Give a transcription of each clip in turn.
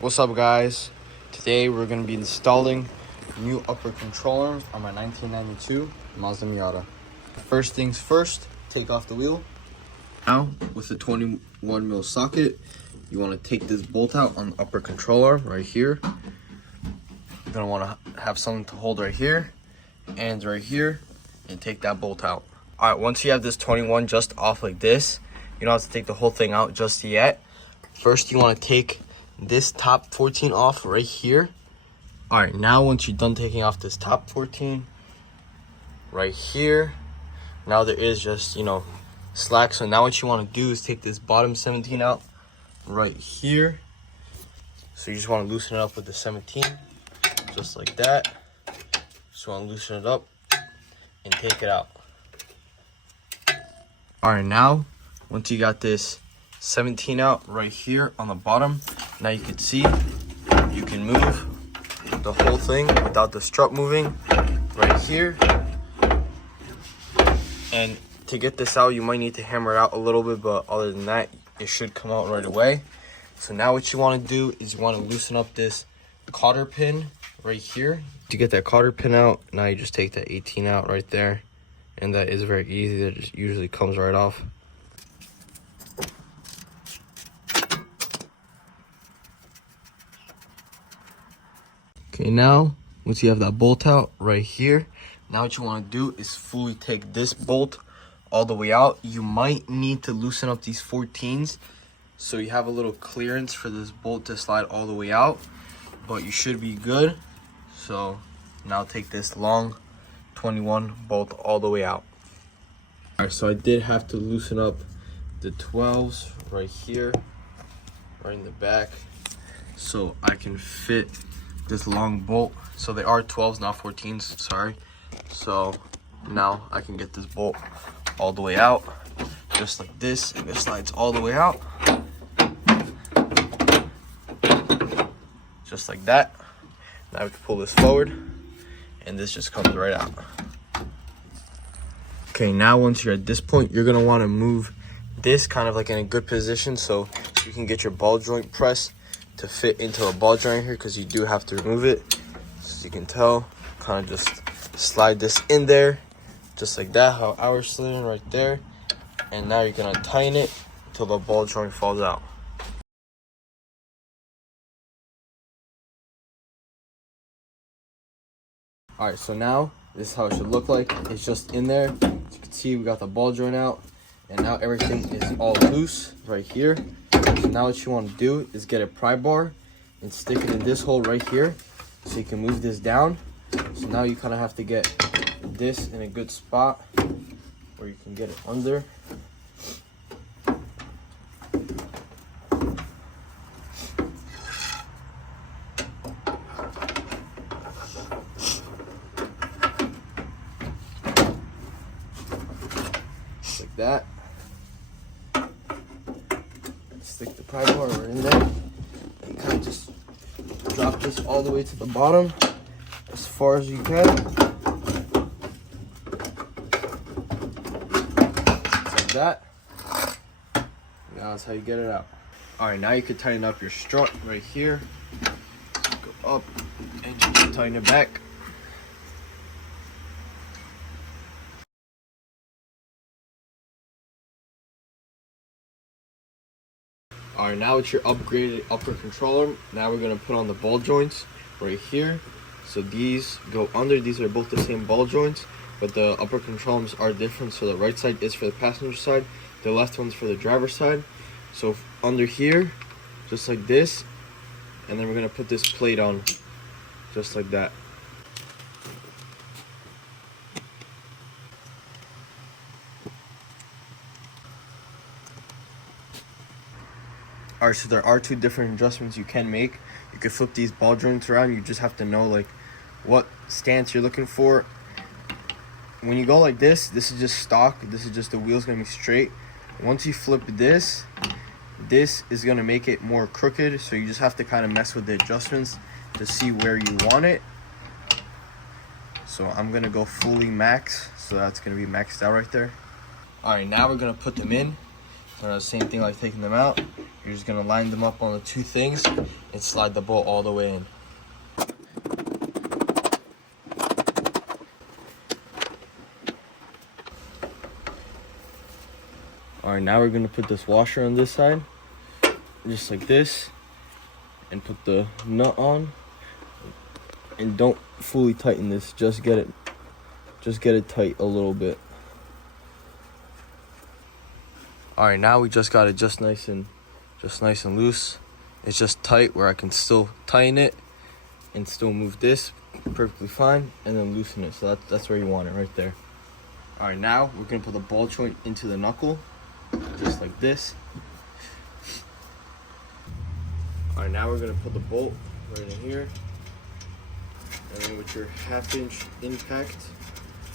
What's up, guys? Today we're going to be installing new upper control arms on my 1992 Mazda Miata. First things first, take off the wheel. Now, with the 21 mil socket, you want to take this bolt out on the upper control arm right here. You're going to want to have something to hold right here and right here and take that bolt out. All right, once you have this 21 just off like this, you don't have to take the whole thing out just yet. First, you want to take this top 14 off right here. All right, now once you're done taking off this top 14 right here, now there is just, slack. So now what you want to do is take this bottom 17 out right here. So you just want to loosen it up with the 17, just like that. Just want to loosen it up and take it out. All right, now once you got this 17 out right here on the bottom, now you can see you can move the whole thing without the strut moving right here. And to get this out, you might need to hammer it out a little bit, but other than that, it should come out right away. So now what you want to do is you want to loosen up this cotter pin right here. To get that cotter pin out, now you just take that 18 out right there, and that is very easy. That just usually comes right off. Okay, now once you have that bolt out right here, now what you want to do is fully take this bolt all the way out. You might need to loosen up these 14s so you have a little clearance for this bolt to slide all the way out, but you should be good. So now take this long 21 bolt all the way out. All right, so I did have to loosen up the 12s right here, right in the back, so I can fit this long bolt. So they are 12s, not 14s, sorry. So now I can get this bolt all the way out, just like this, and it slides all the way out, just like that. Now we can pull this forward, and this just comes right out. Okay, now once you're at this point, you're gonna wanna move this kind of like in a good position so you can get your ball joint press to fit into a ball joint here, because you do have to remove it. As you can tell, kind of just slide this in there, just like that, how ours slid in right there. And now you're gonna tighten it until the ball joint falls out. All right, so now this is how it should look like. It's just in there. As you can see, we got the ball joint out, and now everything is all loose right here. So now what you want to do is get a pry bar and stick it in this hole right here so you can move this down. So now you kind of have to get this in a good spot where you can get it under. Like that. Stick the pry bar right in there and kind of just drop this all the way to the bottom as far as you can. Like that. Now that's how you get it out. All right, now you can tighten up your strut right here. Go up and you can tighten it back. All right, now it's your upgraded upper control arm. Now we're gonna put on the ball joints right here. So these go under. These are both the same ball joints, but the upper control arms are different. So the right side is for the passenger side, the left one's for the driver's side. So under here, just like this, and then we're gonna put this plate on, just like that. All right, so there are two different adjustments you can make. You can flip these ball joints around. You just have to know like what stance you're looking for. When you go like this is just stock. This is just the wheel's gonna be straight. Once you flip this is gonna make it more crooked. So you just have to kind of mess with the adjustments to see where you want it. So I'm gonna go fully max. So that's gonna be maxed out right there. All right, now we're gonna put them in. Same thing like taking them out. You're just gonna line them up on the two things and slide the bolt all the way in. Alright, now we're gonna put this washer on this side, just like this, and put the nut on. And don't fully tighten this, just get it tight a little bit. Alright, now we just got it just nice and loose. It's just tight where I can still tighten it and still move this perfectly fine, and then loosen it. So that's where you want it, right there. Alright, now we're gonna put the ball joint into the knuckle, just like this. Alright, now we're gonna put the bolt right in here. And then with your 1/2 inch impact,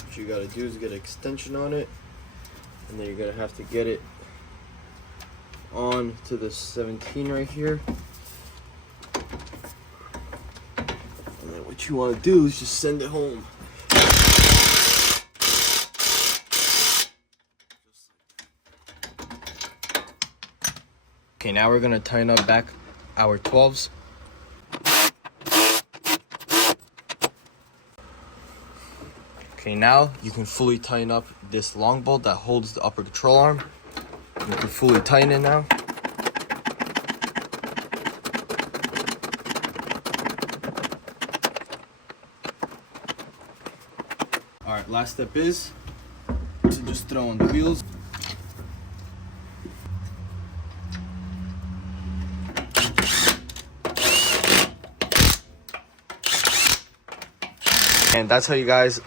what you gotta do is get an extension on it. And then you're gonna have to get it on to the 17 right here. And then what you wanna do is just send it home. Okay, now we're gonna tighten up back our 12s. Okay, now you can fully tighten up this long bolt that holds the upper control arm. You can fully tighten it now. Alright, last step is to just throw on the wheels. And that's how you guys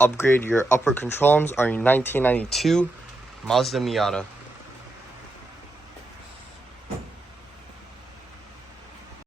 upgrade your upper control arms on your 1992 Mazda Miata.